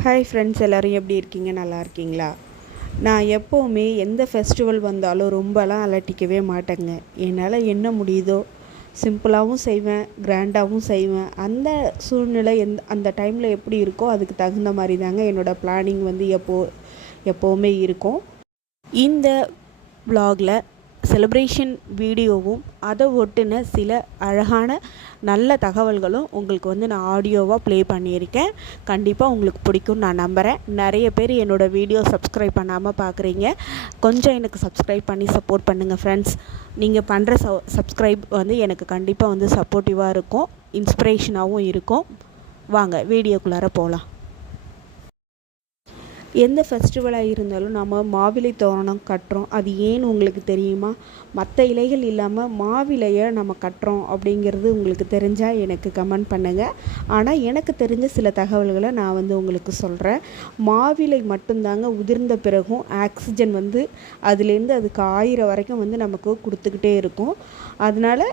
Hi friends, எல்லோரும் எப்படி இருக்கீங்க? நல்லா இருக்கீங்களா? நான் எப்போவுமே எந்த ஃபெஸ்டிவல் வந்தாலும் ரொம்பலாம் அலட்டிக்கவே மாட்டேங்க. என்னால் என்ன முடியுதோ சிம்பிளாகவும் செய்வேன், கிராண்டாகவும் செய்வேன். அந்த சூழ்நிலை அந்த டைமில் எப்படி இருக்கோ அதுக்கு தகுந்த மாதிரி தாங்க என்னோடய பிளானிங் வந்து எப்போவுமே இருக்கும். இந்த வ்ளாகில் செலிப்ரேஷன் வீடியோவும் அதை ஒட்டின சில அழகான நல்ல தகவல்களும் உங்களுக்கு வந்து நான் ஆடியோவாக ப்ளே பண்ணியிருக்கேன். கண்டிப்பாக உங்களுக்கு பிடிக்கும்னு நான் நம்புகிறேன். நிறைய பேர் என்னோடய வீடியோ சப்ஸ்கிரைப் பண்ணாமல் பார்க்குறீங்க. கொஞ்சம் எனக்கு சப்ஸ்கிரைப் பண்ணி சப்போர்ட் பண்ணுங்கள் ஃப்ரெண்ட்ஸ். நீங்கள் பண்ணுற சப்ஸ்கிரைப் வந்து எனக்கு கண்டிப்பாக வந்து சப்போர்ட்டிவாக இருக்கும், இன்ஸ்பிரேஷனாகவும் இருக்கும். வாங்க வீடியோக்குள்ளார போகலாம். எந்த ஃபெஸ்டிவலாக இருந்தாலும் நம்ம மாவிலை தோரணம் கட்டுறோம். அது ஏன்னு உங்களுக்கு தெரியுமா? மற்ற இலைகள் இல்லாமல் மாவிலையை நம்ம கட்டுறோம் அப்படிங்கிறது உங்களுக்கு தெரிஞ்சால் எனக்கு கமெண்ட் பண்ணுங்கள். ஆனால் எனக்கு தெரிஞ்ச சில தகவல்களை நான் வந்து உங்களுக்கு சொல்கிறேன். மாவிலை மட்டும்தாங்க உதிர்ந்த பிறகும் ஆக்சிஜன் வந்து அதுலேருந்து அது காயிற வரைக்கும் வந்து நமக்கு கொடுத்துக்கிட்டே இருக்கும். அதனால்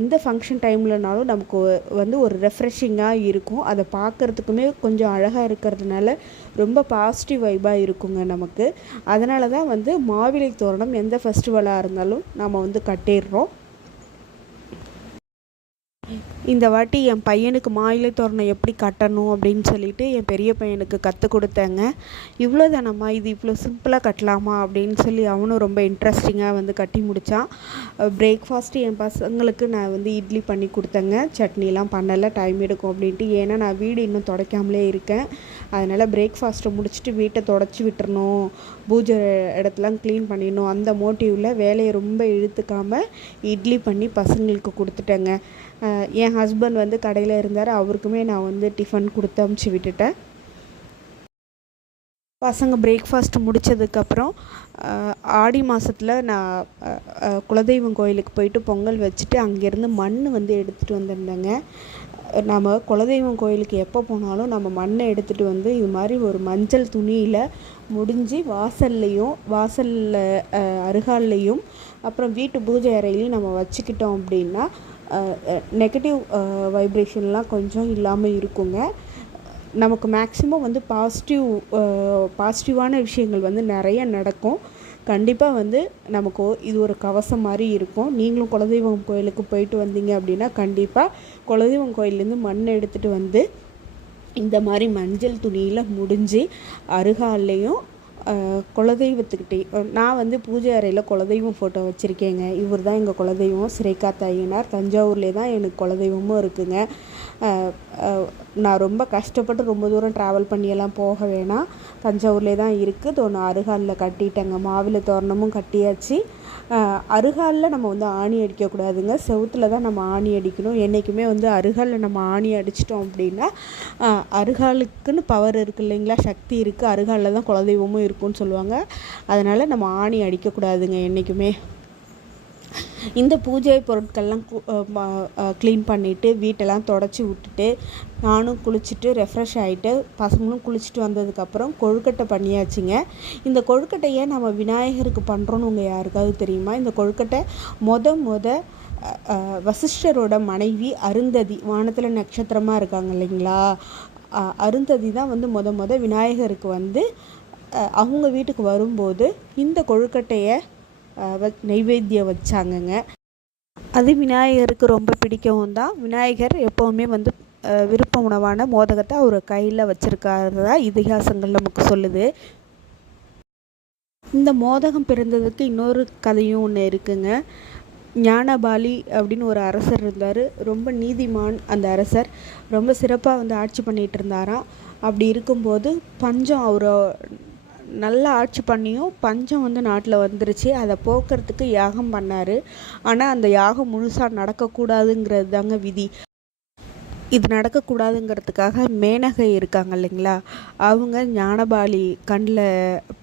எந்த ஃபங்க்ஷன் டைம்லனாலும் நமக்கு வந்து ஒரு ரெஃப்ரெஷிங்காக இருக்கும். அதை பார்க்குறதுக்குமே கொஞ்சம் அழகாக இருக்கிறதுனால ரொம்ப பாசிட்டிவ் வைபாக இருக்குங்க நமக்கு. அதனால தான் வந்து மாவிலை தோரணம் எந்த ஃபெஸ்டிவலாக இருந்தாலும் நம்ம வந்து கட்டிடுறோம். இந்த வாட்டி என் பையனுக்கு மாவிலை தோரணம் எப்படி கட்டணும் அப்படின்னு சொல்லிட்டு என் பெரிய பையனுக்கு கற்றுக் கொடுத்தேங்க. இவ்வளோ தானம்மா, இது இவ்வளோ சிம்பிளாக கட்டலாமா அப்படின்னு சொல்லி அவனும் ரொம்ப இன்ட்ரெஸ்டிங்காக வந்து கட்டி முடித்தான். பிரேக்ஃபாஸ்ட்டு என் பசங்களுக்கு நான் வந்து இட்லி பண்ணி கொடுத்தேங்க. சட்னிலாம் பண்ணலை, டைம் எடுக்கும் அப்படின்ட்டு. ஏன்னா நான் வீடு இன்னும் துடைக்காமலே இருக்கேன். அதனால் பிரேக்ஃபாஸ்ட்டை முடிச்சுட்டு வீட்டை தொடச்சி விட்டுறணும், பூஜை இடத்துலாம் க்ளீன் பண்ணிடணும், அந்த மோட்டிவில் வேலையை ரொம்ப இழுத்துக்காமல் இட்லி பண்ணி பசங்களுக்கு கொடுத்துட்டேங்க. என் ஹஸ்பண்ட் வந்து கடையில் இருந்தார், அவருக்குமே நான் வந்து டிஃபன் கொடுத்து அமுச்சு விட்டுட்டேன். பசங்க பிரேக்ஃபாஸ்ட் முடித்ததுக்கப்புறம் ஆடி மாதத்தில் நான் குலதெய்வம் கோயிலுக்கு போயிட்டு பொங்கல் வச்சுட்டு அங்கேருந்து மண் வந்து எடுத்துகிட்டு வந்திருந்தேங்க. நம்ம குலதெய்வம் கோயிலுக்கு எப்போ போனாலும் நம்ம மண்ணை எடுத்துகிட்டு வந்து இது மாதிரி ஒரு மஞ்சள் துணியில் முடிஞ்சு வாசலில் அருகால்லையும் அப்புறம் வீட்டு பூஜை அறையிலையும் நம்ம வச்சுக்கிட்டோம் அப்படின்னா நெகட்டிவ் வைப்ரேஷன்லாம் கொஞ்சம் இல்லாமல் இருக்குங்க. நமக்கு மேக்ஸிமம் வந்து பாசிட்டிவான விஷயங்கள் வந்து நிறைய நடக்கும். கண்டிப்பாக வந்து நமக்கு இது ஒரு கவசம் மாதிரி இருக்கும். நீங்களும் குலதெய்வம் கோயிலுக்கு போயிட்டு வந்தீங்க அப்படின்னா கண்டிப்பாக குலதெய்வம் கோயிலேருந்து மண் எடுத்துகிட்டு வந்து இந்த மாதிரி மஞ்சள் துணியில் முடிஞ்சு அருகாலையும் குலதெய்வத்துக்கிட்டே நான் வந்து பூஜை அறையில் குலதெய்வம் ஃபோட்டோ வச்சுருக்கேங்க. இவர் தான் எங்கள் குலதெய்வம், ஸ்ரீகாத்த ஐயனார். தஞ்சாவூர்லேயே தான் எனக்கு குலதெய்வமும் இருக்குங்க. நான் ரொம்ப கஷ்டப்பட்டு ரொம்ப தூரம் ட்ராவல் பண்ணியெல்லாம் போக வேணாம், தஞ்சாவூர்லேயே தான் இருக்குது. ஒன்று அருகாலில் கட்டிட்டேங்க. மாவிலை தோரணமும் கட்டியாச்சு. அருகாலில் நம்ம வந்து ஆணி அடிக்கக்கூடாதுங்க, செவுத்தில் தான் நம்ம ஆணி அடிக்கணும். என்றைக்குமே வந்து அருகாலில் நம்ம ஆணி அடிச்சிட்டோம் அப்படின்னா அருகாலுக்குன்னு பவர் இருக்குது இல்லைங்களா, சக்தி இருக்குது. அருகாலில் தான் குலதெய்வமும் இருக்குன்னு சொல்லுவாங்க. அதனால் நம்ம ஆணி அடிக்கக்கூடாதுங்க என்றைக்குமே. இந்த பூஜை பொருட்கள்லாம் க்ளீன் பண்ணிவிட்டு வீட்டெல்லாம் தொடச்சி விட்டுட்டு நானும் குளிச்சுட்டு ரெஃப்ரெஷ் ஆகிட்டு பசங்களும் குளிச்சுட்டு வந்ததுக்கப்புறம் கொழுக்கட்டை பண்ணியாச்சுங்க. இந்த கொழுக்கட்டையை நம்ம விநாயகருக்கு பண்ணுறோன்னு உங்கள் யாருக்காவது தெரியுமா? இந்த கொழுக்கட்டை வசிஷ்டரோட மனைவி அருந்ததி, வானத்தில் நட்சத்திரமாக இருக்காங்க இல்லைங்களா, அருந்ததி தான் வந்து விநாயகருக்கு வந்து அவங்க வீட்டுக்கு வரும்போது இந்த கொழுக்கட்டையை நைவேத்தியம் வச்சாங்கங்க. அது விநாயகருக்கு ரொம்ப பிடிக்கவும் தான் விநாயகர் எப்போவுமே வந்து விருப்ப உணவான மோதகத்தை அவர் கையில் வச்சுருக்காரதா இதிகாசங்கள் நமக்கு சொல்லுது. இந்த மோதகம் பிறந்ததுக்கு இன்னொரு கதையும் ஒன்று இருக்குங்க. ஞானபாலி அப்படின்னு ஒரு அரசர் இருந்தார். ரொம்ப நீதிமான் அந்த அரசர். ரொம்ப சிறப்பாக வந்து ஆட்சி பண்ணிகிட்டு இருந்தாராம். அப்படி இருக்கும்போது பஞ்சம், அவர் நல்லா ஆட்சி பண்ணியும் பஞ்சம் வந்து நாட்டில் வந்துருச்சு. அதை போக்குறதுக்கு யாகம் பண்ணார். ஆனால் அந்த யாகம் முழுசாக நடக்கக்கூடாதுங்கிறது தாங்க விதி. இது நடக்கக்கூடாதுங்கிறதுக்காக மேனகை இருக்காங்க இல்லைங்களா, அவங்க ஞானபாலி கண்ணில்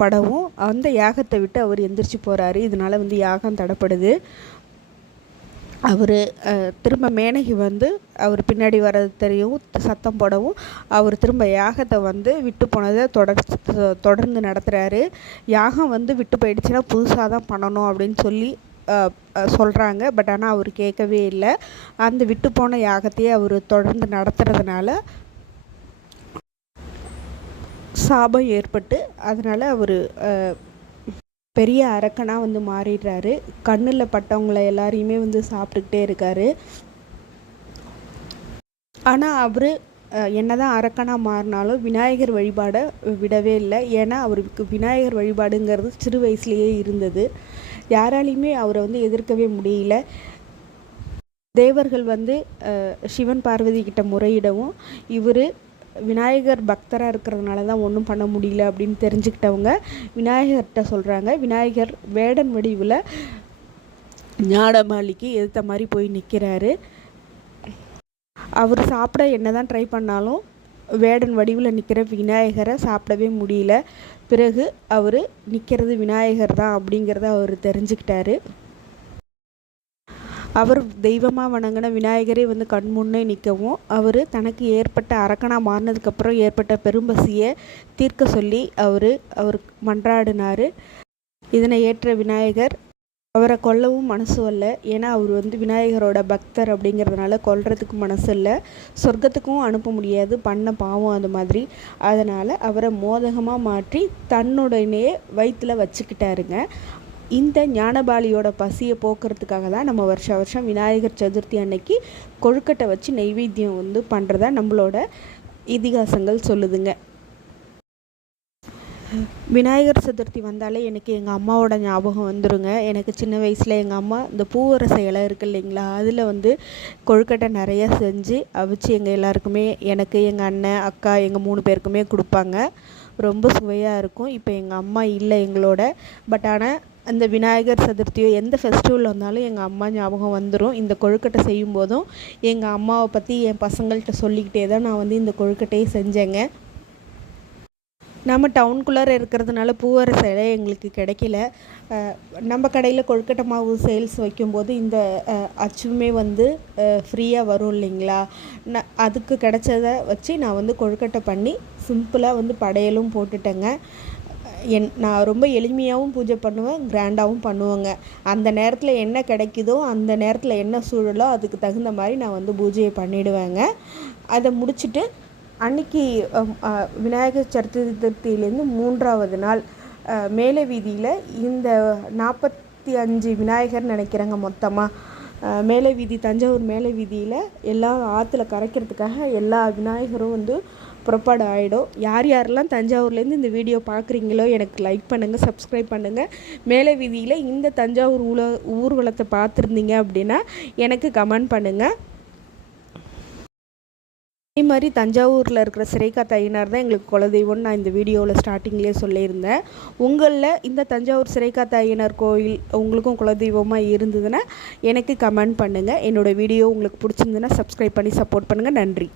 படவும் அந்த யாகத்தை விட்டு அவர் எந்திரிச்சு போகிறாரு. இதனால் வந்து யாகம் தடைப்படுது. அவர் திரும்ப மேனகி வந்து அவர் பின்னாடி வர்றது தெரியும், சத்தம் போடவும் அவர் திரும்ப யாகத்தை வந்து விட்டு போனதை தொடர்ந்து நடத்துகிறாரு. யாகம் வந்து விட்டு போயிடுச்சுன்னா புதுசாக தான் பண்ணணும் அப்படின்னு சொல்லி சொல்கிறாங்க. பட் ஆனால் அவர் கேட்கவே இல்லை. அந்த விட்டு போன யாகத்தையே அவர் தொடர்ந்து நடத்துறதுனால சாபம் ஏற்பட்டு அதனால் அவர் பெரிய அரக்கனாக வந்து மாறிடுறாரு. கண்ணில் பட்டவங்களை எல்லாரையுமே வந்து சாப்பிட்டுக்கிட்டே இருக்கார். ஆனால் அவர் என்னதான் அரக்கனாக மாறினாலும் விநாயகர் வழிபாடை விடவே இல்லை. ஏன்னா அவருக்கு விநாயகர் வழிபாடுங்கிறது சிறு வயசுலேயே இருந்தது. யாராலையுமே அவரை வந்து எதிர்க்கவே முடியல. தேவர்கள் வந்து சிவன் பார்வதி கிட்ட முறையிடவும் இவர் விநாயகர் பக்தராக இருக்கிறதுனால தான் ஒன்றும் பண்ண முடியல அப்படின்னு தெரிஞ்சுக்கிட்டவங்க விநாயகர்கிட்ட சொல்கிறாங்க. விநாயகர் வேடன் வடிவில் ஞானபாலிக்கு எதிர்த்த மாதிரி போய் நிற்கிறாரு. அவர் சாப்பிட என்ன தான் ட்ரை பண்ணாலும் வேடன் வடிவில் நிற்கிற விநாயகரை சாப்பிடவே முடியல. பிறகு அவர் நிற்கிறது விநாயகர் தான் அப்படிங்கிறத அவர் தெரிஞ்சுக்கிட்டாரு. அவர் தெய்வமாக வணங்கின விநாயகரே வந்து கண் முன்னே நிற்கவும் அவர் தனக்கு ஏற்பட்ட அரக்கனாக மாறினதுக்கப்புறம் ஏற்பட்ட பெரும்பசியை தீர்க்க சொல்லி அவர் மன்றாடினார். இதனை ஏற்ற விநாயகர் அவரை கொல்லவும் மனசு இல்லை. ஏன்னா அவர் வந்து விநாயகரோட பக்தர் அப்படிங்கிறதுனால கொல்றதுக்கு மனசு இல்லை. சொர்க்கத்துக்கும் அனுப்ப முடியாது, பண்ண பாவம் அது மாதிரி. அதனால் அவரை மோதகமாக மாற்றி தன்னுடனே வயிற்றில் வச்சுக்கிட்டாருங்க. இந்த ஞானபாலியோட பசியை போக்குறதுக்காக தான் நம்ம வருஷம் விநாயகர் சதுர்த்தி அன்னைக்கு கொழுக்கட்டை வச்சு நெய்வேத்தியம் வந்து பண்ணுறதா நம்மளோட இதிகாசங்கள் சொல்லுதுங்க. விநாயகர் சதுர்த்தி வந்தாலே எனக்கு எங்கள் அம்மாவோட ஞாபகம் வந்துடுங்க. எனக்கு சின்ன வயசில் எங்கள் அம்மா இந்த பூவரச இலை இருக்குது இல்லைங்களா, அதில் வந்து கொழுக்கட்டை நிறையா செஞ்சு அவிச்சு எங்கள் எல்லாருக்குமே, எனக்கு எங்கள் அண்ணன் அக்கா எங்கள் 3 பேருக்குமே கொடுப்பாங்க. ரொம்ப சுவையாக இருக்கும். இப்போ எங்கள் அம்மா இல்லை எங்களோட. பட் ஆனால் அந்த விநாயகர் சதுர்த்தியோ எந்த ஃபெஸ்டிவல் வந்தாலும் எங்கள் அம்மா ஞாபகம் வந்துடும். இந்த கொழுக்கட்டை செய்யும் போதும் எங்கள் அம்மாவை பற்றி என் பசங்கள்கிட்ட சொல்லிக்கிட்டே தான் நான் வந்து இந்த கொழுக்கட்டையை செஞ்சேங்க. நம்ம டவுனுக்குள்ளார இருக்கிறதுனால பூவரச இலை எங்களுக்கு கிடைக்கல. நம்ம கடையில் கொழுக்கட்டை மாவு சேல்ஸ் வைக்கும்போது இந்த அச்சுமே வந்து ஃப்ரீயாக வரும் இல்லைங்களா, அதுக்கு கிடைச்சதை வச்சு நான் வந்து கொழுக்கட்டை பண்ணி சிம்பிளாக வந்து படையலும் போட்டுட்டேங்க. நான் ரொம்ப எளிமையாகவும் பூஜை பண்ணுவேன், கிராண்டாகவும் பண்ணுவேங்க. அந்த நேரத்தில் என்ன கிடைக்குதோ, அந்த நேரத்தில் என்ன சூழலோ அதுக்கு தகுந்த மாதிரி நான் வந்து பூஜையை பண்ணிவிடுவேங்க. அதை முடிச்சுட்டு அன்றைக்கி விநாயகர் சதுர்த்தியிலேருந்து 3ஆவது நாள் மேலே வீதியில் இந்த 45 விநாயகர் நினைக்கிறேங்க மொத்தமாக. மேலே வீதி, தஞ்சாவூர் மேலே வீதியில் எல்லாம் ஆற்றுல கரைக்கிறதுக்காக எல்லா விநாயகரும் வந்து புறப்பாடு ஆகிடும். யாரெல்லாம் தஞ்சாவூர்லேருந்து இந்த வீடியோ பார்க்குறீங்களோ எனக்கு லைக் பண்ணுங்கள், சப்ஸ்கிரைப் பண்ணுங்கள். மேலே வீதியில் இந்த தஞ்சாவூர் ஊர்வலத்தை பார்த்துருந்தீங்க அப்படின்னா எனக்கு கமெண்ட் பண்ணுங்கள். அதே மாதிரி தஞ்சாவூரில் இருக்கிற சிறைக்காத்த ஐயனார் தான் எங்களுக்கு குலதெய்வம்னு நான் இந்த வீடியோவில் ஸ்டார்டிங்லேயே சொல்லியிருந்தேன். உங்களில் இந்த தஞ்சாவூர் சிறைக்காத்த ஐயனார் கோயில் உங்களுக்கும் குலதெய்வமாக இருந்ததுன்னா எனக்கு கமெண்ட் பண்ணுங்கள். என்னோடய வீடியோ உங்களுக்கு பிடிச்சிருந்துன்னா சப்ஸ்கிரைப் பண்ணி சப்போர்ட் பண்ணுங்கள். நன்றி.